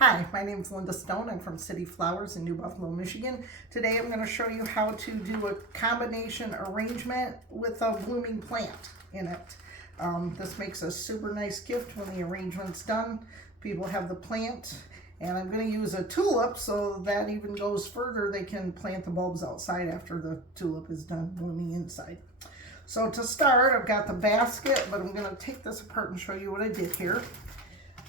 Hi, my name is Linda Stone. I'm from City Flowers in New Buffalo, Michigan. Today I'm going to show you how to do a combination arrangement with a blooming plant in it. This makes a super nice gift when the arrangement's done. People have the plant, and I'm going to use a tulip so that even goes further. They can plant the bulbs outside after the tulip is done blooming inside. So to start, I've got the basket, but I'm going to take this apart and show you what I did here.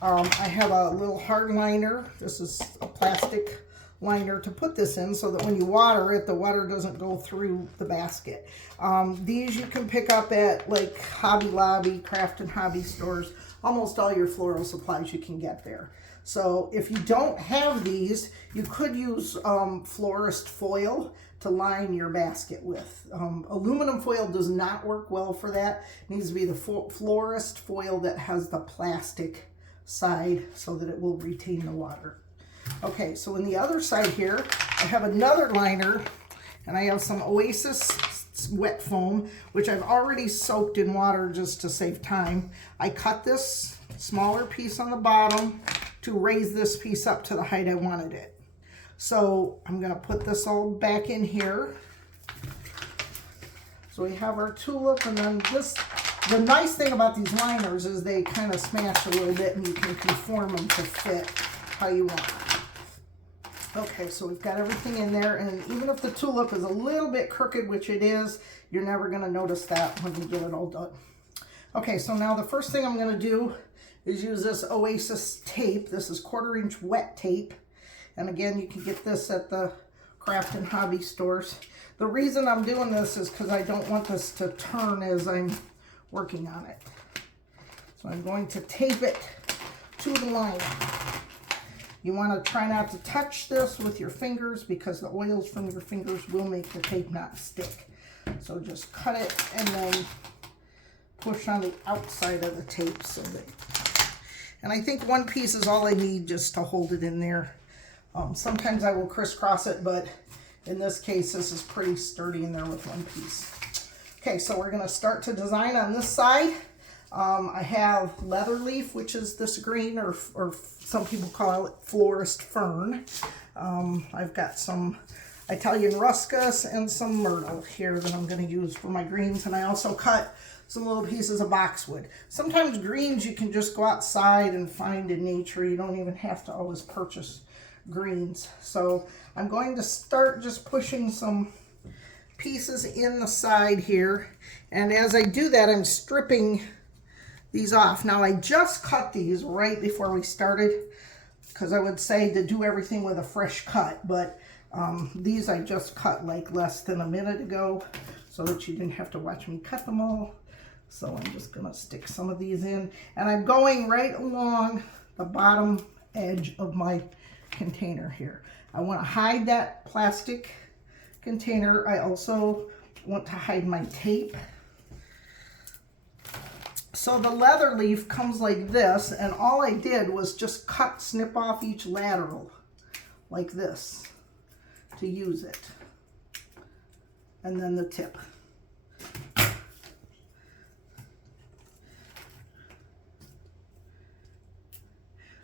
I have a little hard liner. This is a plastic liner to put this in so that when you water it, the water doesn't go through the basket. These you can pick up at like Hobby Lobby, craft and hobby stores. Almost all your floral supplies you can get there. So if you don't have these, you could use florist foil to line your basket with. Aluminum foil does not work well for that. It needs to be the florist foil that has the plastic side so that it will retain the water. Okay, so in the other side here, I have another liner, and I have some Oasis wet foam, which I've already soaked in water just to save time. I cut this smaller piece on the bottom to raise this piece up to the height I wanted it. So I'm gonna put this all back in here. So we have our tulip, and then this, the nice thing about these liners is they kind of smash a little bit and you can conform them to fit how you want. Okay, so we've got everything in there, and even if the tulip is a little bit crooked, which it is, you're never going to notice that when we get it all done. Okay, so now the first thing I'm going to do is use this Oasis tape. This is 1/4-inch wet tape, and again, you can get this at the craft and hobby stores. The reason I'm doing this is because I don't want this to turn as I'm working on it. So I'm going to tape it to the liner. You want to try not to touch this with your fingers because the oils from your fingers will make the tape not stick. So just cut it and then push on the outside of the tape so that, and I think one piece is all I need just to hold it in there. Sometimes I will crisscross it, but in this case, this is pretty sturdy in there with one piece. Okay, so we're going to start to design on this side. I have leather leaf, which is this green, or some people call it florist fern. I've got some Italian ruscus and some myrtle here that I'm going to use for my greens, and I also cut some little pieces of boxwood. Sometimes greens you can just go outside and find in nature. You don't even have to always purchase greens. So I'm going to start just pushing some pieces in the side here, and as I do that, I'm stripping these off. Now I just cut these right before we started because I would say to do everything with a fresh cut, but these I just cut like less than a minute ago so that you didn't have to watch me cut them all. So I'm just gonna stick some of these in, and I'm going right along the bottom edge of my container here. I want to hide that plastic container. I also want to hide my tape. So the leather leaf comes like this, and all I did was just snip off each lateral like this to use it, and then the tip.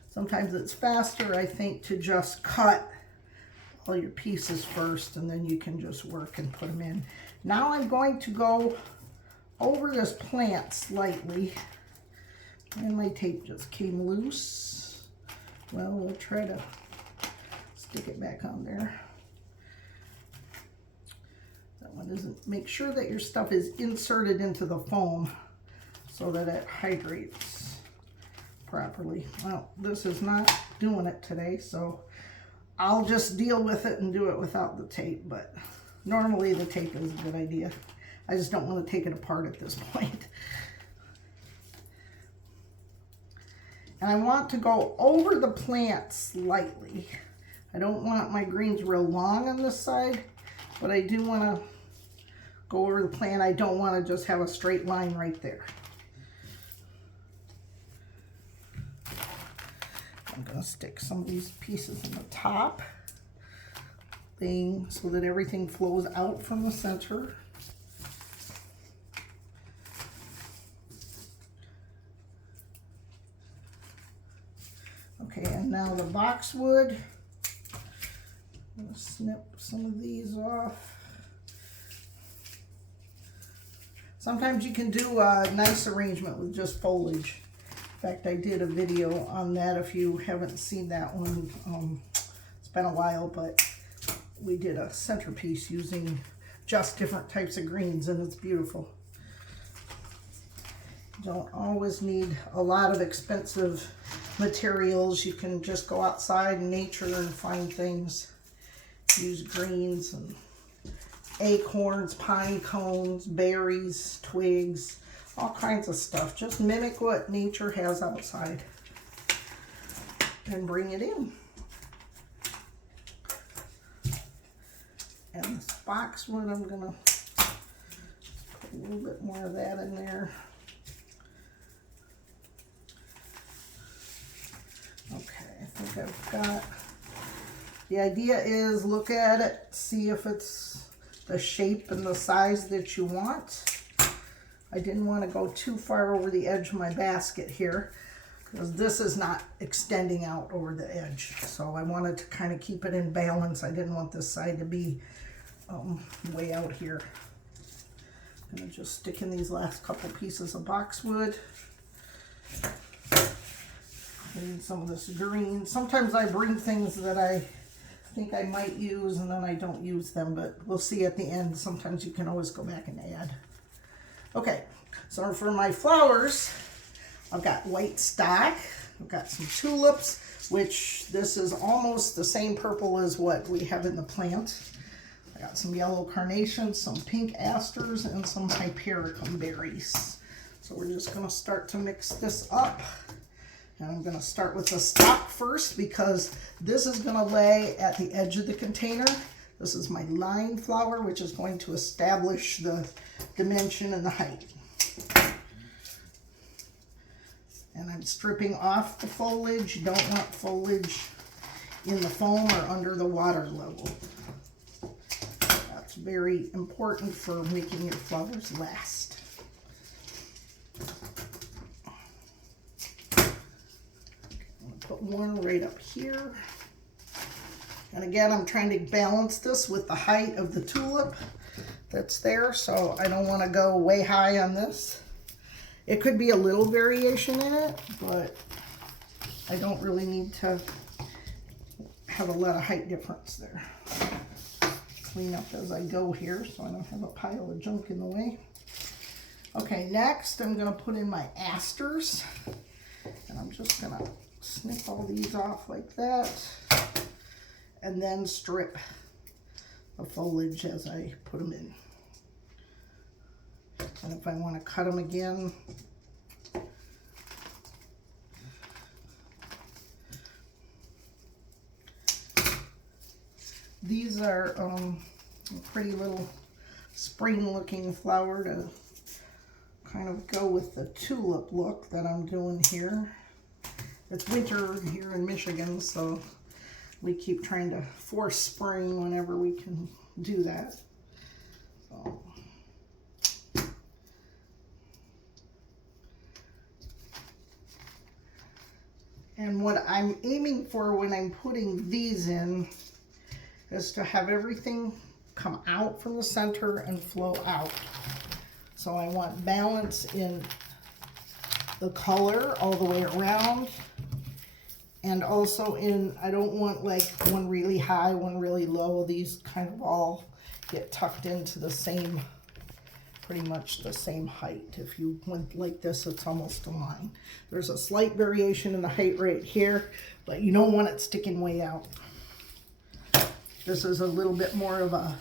Sometimes it's faster, I think, to just cut all your pieces first, and then you can just work and put them in. Now I'm going to go over this plant slightly, and my tape just came loose. Well, we'll try to stick it back on there. That one isn't. Make sure that your stuff is inserted into the foam so that it hydrates properly. Well, this is not doing it today, so I'll just deal with it and do it without the tape, but normally the tape is a good idea. I just don't want to take it apart at this point. And I want to go over the plant slightly. I don't want my greens real long on this side, but I do want to go over the plant. I don't want to just have a straight line right there. I'm going to stick some of these pieces in the top thing so that everything flows out from the center. Okay, and now the boxwood. I'm going to snip some of these off. Sometimes you can do a nice arrangement with just foliage. In fact, I did a video on that if you haven't seen that one. It's been a while, but we did a centerpiece using just different types of greens, and it's beautiful. You don't always need a lot of expensive materials. You can just go outside in nature and find things. Use greens and acorns, pine cones, berries, twigs, all kinds of stuff. Just mimic what nature has outside and bring it in. And this boxwood, I'm gonna put a little bit more of that in there. Okay, I think I've got, the idea is look at it, see if it's the shape and the size that you want. I didn't want to go too far over the edge of my basket here because this is not extending out over the edge. So I wanted to kind of keep it in balance. I didn't want this side to be way out here. I'm going to just stick in these last couple pieces of boxwood. I need some of this green. Sometimes I bring things that I think I might use and then I don't use them, but we'll see at the end. Sometimes you can always go back and add. Okay, so for my flowers, I've got white stock, I've got some tulips, which this is almost the same purple as what we have in the plant. I got some yellow carnations, some pink asters, and some hypericum berries. So we're just gonna start to mix this up. And I'm gonna start with the stock first because this is gonna lay at the edge of the container. This is my line flower, which is going to establish the dimension and the height. And I'm stripping off the foliage. You don't want foliage in the foam or under the water level. That's very important for making your flowers last. Put one right up here. And again, I'm trying to balance this with the height of the tulip that's there, so I don't want to go way high on this. It could be a little variation in it, but I don't really need to have a lot of height difference there. Clean up as I go here so I don't have a pile of junk in the way. Okay, next I'm going to put in my asters, and I'm just going to snip all these off like that and then strip the foliage as I put them in. And if I want to cut them again, these are a pretty little spring looking flower to kind of go with the tulip look that I'm doing here. It's winter here in Michigan, so we keep trying to force spring whenever we can do that. So. And what I'm aiming for when I'm putting these in is to have everything come out from the center and flow out. So I want balance in the color all the way around. And also I don't want like one really high, one really low. These kind of all get tucked into the same, pretty much the same height. If you went like this, it's almost a line. There's a slight variation in the height right here, but you don't want it sticking way out. This is a little bit more of a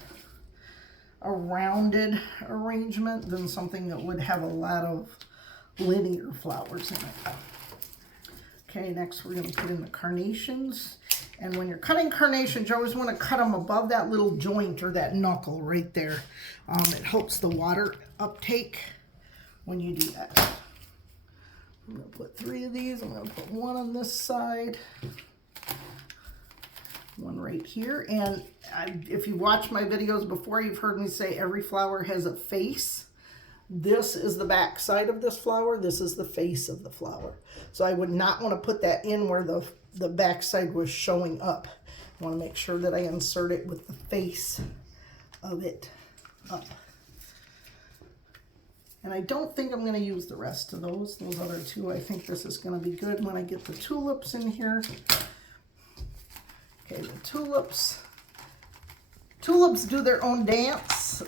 rounded arrangement than something that would have a lot of linear flowers in it. Okay, next we're going to put in the carnations. And when you're cutting carnations, you always want to cut them above that little joint or that knuckle right there. It helps the water uptake when you do that. I'm going to put 3 of these. I'm going to put one on this side, one right here. And if you watched my videos before, you've heard me say every flower has a face. This is the back side of this flower. This is the face of the flower. So I would not want to put that in where the back side was showing up. I want to make sure that I insert it with the face of it up. And I don't think I'm going to use the rest of those other two. I think this is going to be good when I get the tulips in here. Okay, the tulips. Tulips do their own dance.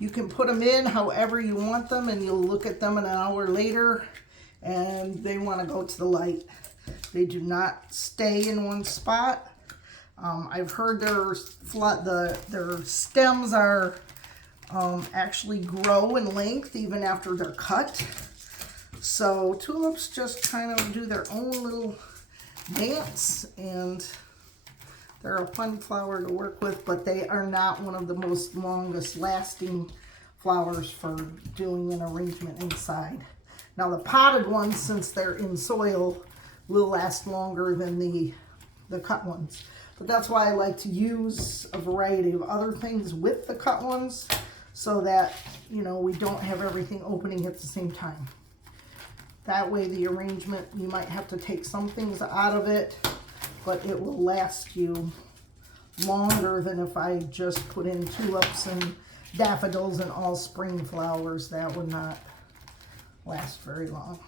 You can put them in however you want them, and you'll look at them an hour later and they want to go to the light. They do not stay in one spot. I've heard their stems are actually grow in length even after they're cut. So tulips just kind of do their own little dance, and they're a fun flower to work with, but they are not one of the most longest lasting flowers for doing an arrangement inside. Now the potted ones, since they're in soil, will last longer than the cut ones. But that's why I like to use a variety of other things with the cut ones, so that, you know, we don't have everything opening at the same time. That way the arrangement, you might have to take some things out of it, but it will last you longer than if I just put in tulips and daffodils and all spring flowers. That would not last very long.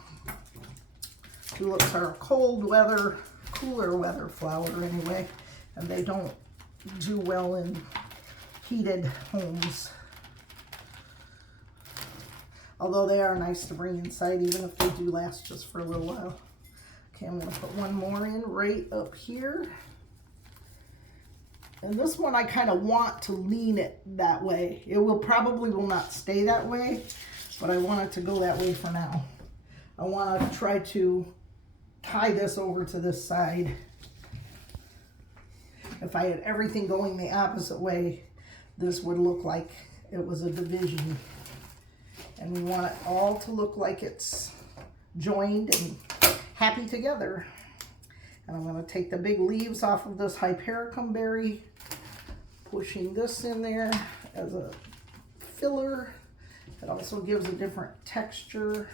Tulips are a cold weather, cooler weather flower anyway, and they don't do well in heated homes. Although they are nice to bring inside, even if they do last just for a little while. Okay, I'm going to put one more in right up here. And this one I kind of want to lean it that way. It probably will not stay that way, but I want it to go that way for now. I want to try to tie this over to this side. If I had everything going the opposite way, this would look like it was a division. And we want it all to look like it's joined and happy together. And I'm going to take the big leaves off of this Hypericum berry, pushing this in there as a filler. It also gives a different texture.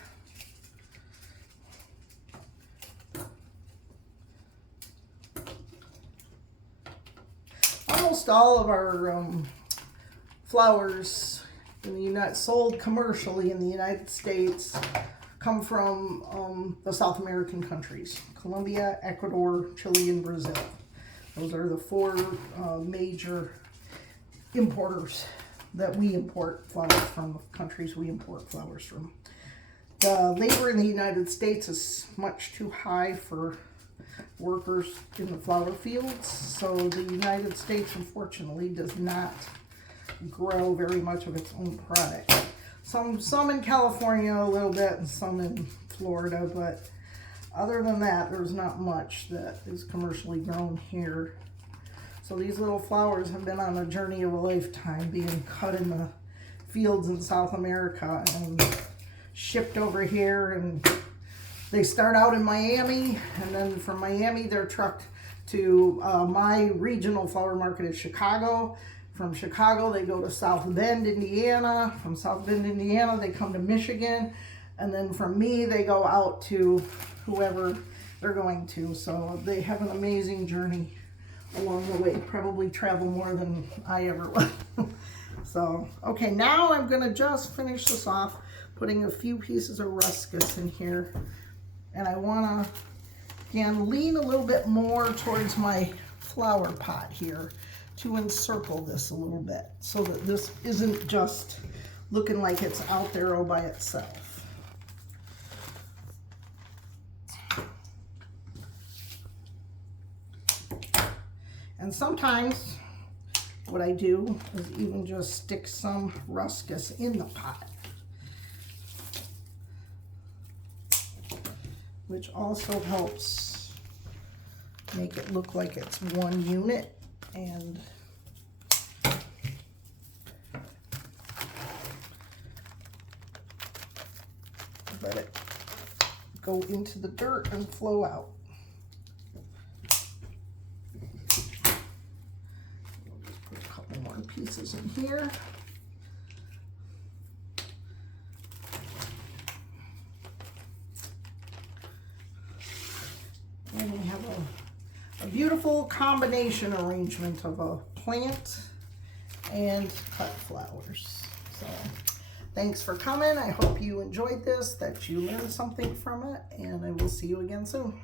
Almost all of our flowers sold commercially in the United States come from the South American countries: Colombia, Ecuador, Chile, and Brazil. Those are the four major importers that we import flowers from, the countries we import flowers from. The labor in the United States is much too high for workers in the flower fields, so the United States, unfortunately, does not grow very much of its own product. Some in California a little bit, and some in Florida, but other than that, there's not much that is commercially grown here. So these little flowers have been on a journey of a lifetime, being cut in the fields in South America and shipped over here. And they start out in Miami, and then from Miami they're trucked to my regional flower market in Chicago. From Chicago, they go to South Bend, Indiana. From South Bend, Indiana, they come to Michigan. And then from me, they go out to whoever they're going to. So they have an amazing journey along the way. Probably travel more than I ever will. So, okay, now I'm going to just finish this off, putting a few pieces of ruscus in here. And I want to, again, lean a little bit more towards my flower pot here to encircle this a little bit, so that this isn't just looking like it's out there all by itself. And sometimes what I do is even just stick some ruscus in the pot, which also helps make it look like it's one unit. And let it go into the dirt and flow out. We'll just put a couple more pieces in here. a beautiful combination arrangement of a plant and cut flowers. So thanks for coming. I hope you enjoyed this, that you learned something from it, and I will see you again soon.